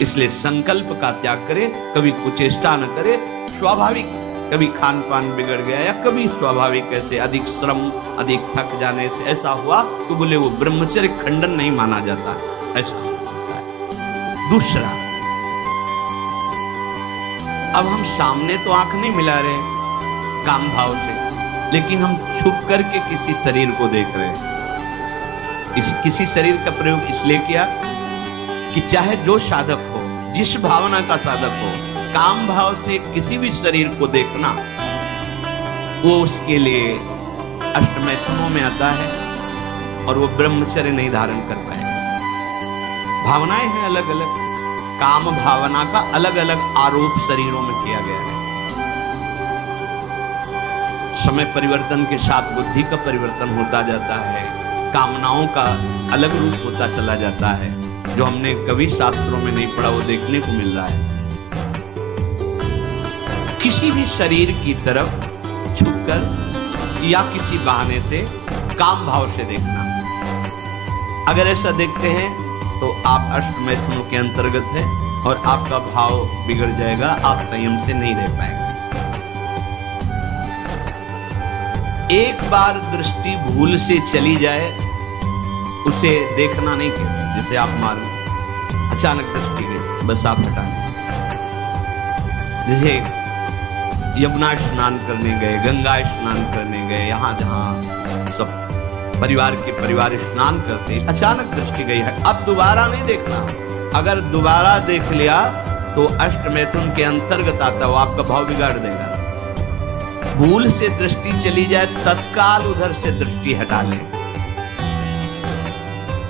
इसलिए संकल्प का त्याग करे, कभी कुचेष्टा न करे। स्वाभाविक कभी खान पान बिगड़ गया या कभी स्वाभाविक ऐसे अधिक श्रम अधिक थक जाने से ऐसा हुआ तो बोले वो ब्रह्मचर्य खंडन नहीं माना जाता, ऐसा होता है। दूसरा, अब हम सामने तो आंख नहीं मिला रहे काम भाव से, लेकिन हम छुप करके किसी शरीर को देख रहे हैं। किसी शरीर का प्रयोग इसलिए किया कि चाहे जो साधक हो, जिस भावना का साधक हो, काम भाव से किसी भी शरीर को देखना वो उसके लिए अष्टमैथुनों में आता है और वो ब्रह्मचर्य नहीं धारण कर पाएगा। भावनाएं हैं अलग अलग, काम भावना का अलग अलग आरोप शरीरों में किया गया है। समय परिवर्तन के साथ बुद्धि का परिवर्तन होता जाता है, कामनाओं का अलग रूप होता चला जाता है। जो हमने कभी शास्त्रों में नहीं पढ़ा वो देखने को मिल रहा है। किसी भी शरीर की तरफ झुककर या किसी बहाने से काम भाव से देखना, अगर ऐसा देखते हैं तो आप अष्टमैथुनों के अंतर्गत है और आपका भाव बिगड़ जाएगा, आप संयम से नहीं रह पाएंगे। एक बार दृष्टि भूल से चली जाए उसे देखना नहीं कहते। जैसे आप मारो अचानक दृष्टि गई, बस आप हटा। जैसे यमुना स्नान करने गए, गंगा स्नान करने गए, यहाँ जहाँ सब परिवार के परिवार स्नान करते, अचानक दृष्टि गई है, अब दोबारा नहीं देखना। अगर दोबारा देख लिया तो अष्टमैथुन के अंतर्गत आता, वो आपका भाव बिगाड़ देगा। भूल से दृष्टि चली जाए तत्काल उधर से दृष्टि हटा ले।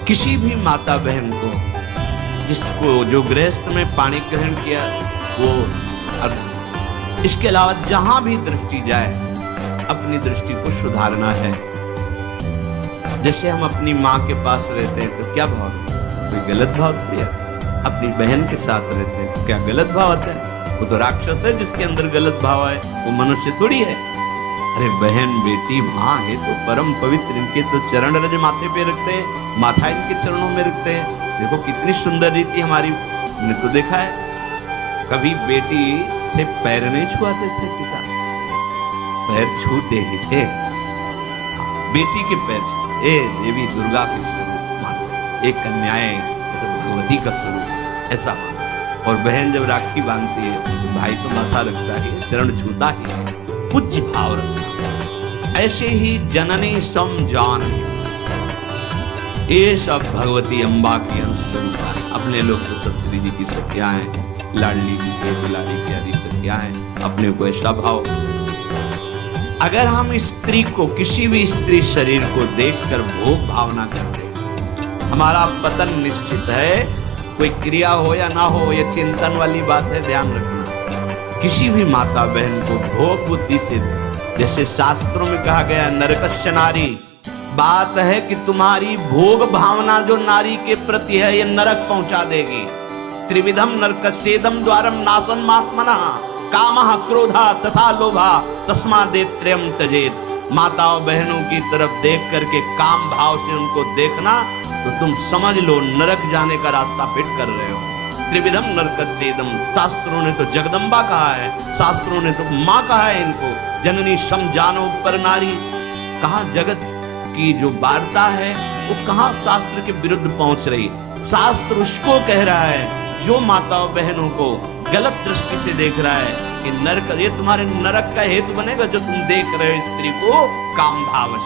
किसी भी माता बहन को जिसको जो गृहस्थ में पानी ग्रहण किया वो, इसके अलावा जहां भी दृष्टि जाए अपनी दृष्टि को सुधारना है। जैसे हम अपनी माँ के पास रहते हैं तो क्या भाव, कोई गलत भाव थोड़ी है। अपनी बहन के साथ रहते हैं तो क्या गलत भाव आता है? वो तो राक्षस है जिसके अंदर गलत भाव है, वो मनुष्य थोड़ी है। अरे बहन बेटी माँ है तो परम पवित्र, इनके तो चरण रज माथे पे रखते हैं, माथा इनके चरणों में रखते हैं। देखो कितनी सुंदर रीति हमारी, हमने तो देखा है। कभी बेटी से पैर नहीं छुआते थे पिता, पैर छूते ही थे। बेटी के पैर देवी दुर्गा के स्वरूप मानते, एक कन्याएं भगवती का स्वरूप ऐसा मानते। और बहन जब राखी बांधती है तो भाई तो माथा रखता ही है, चरण छूता ही है, पूज्य भाव रखता। ऐसे ही जननी सम जाननी, ये सब भगवती अम्बा की अंश अपने लोग तो सब श्री जी की सखियां हैं, लाडली जी के दुलारी की आदि सखियां हैं, अपने को ऐसा भाव। अगर हम स्त्री को, किसी भी स्त्री शरीर को देखकर भोग भावना करते हैं, हमारा पतन निश्चित है। कोई क्रिया हो या ना हो, ये चिंतन वाली बात है, ध्यान रखना। किसी भी माता बहन को भोग बुद्धि से, जैसे शास्त्रों में कहा गया नरकस्य नारी, बात है कि तुम्हारी भोग भावना जो नारी के प्रति है ये नरक पहुंचा देगी। त्रिविधम नरकस्येदम द्वारम नासन मात्मनः कामः क्रोधः तथा लोभः तस्मादेत्रयम् त्यजेत्। माताओं बहनों की तरफ देख करके काम भाव से उनको देखना तो तुम समझ लो नरक जाने का रास्ता फिट कर रहे हो। त्रिविधम नरकस्येदम, शास्त्रों ने तो जगदम्बा कहा है, शास्त्रों ने तो माँ कहा है इनको। जननी सम जानो पर नारी, कहा जगत की जो वार्ता है वो कहाँ शास्त्र के विरुद्ध पहुंच रही। शास्त्र उसको कह रहा है जो माताओं बहनों को गलत दृष्टि से देख रहा है कि नरक, ये तुम्हारे नरक का हेतु बनेगा जो तुम देख रहे हो स्त्री को काम भाव से।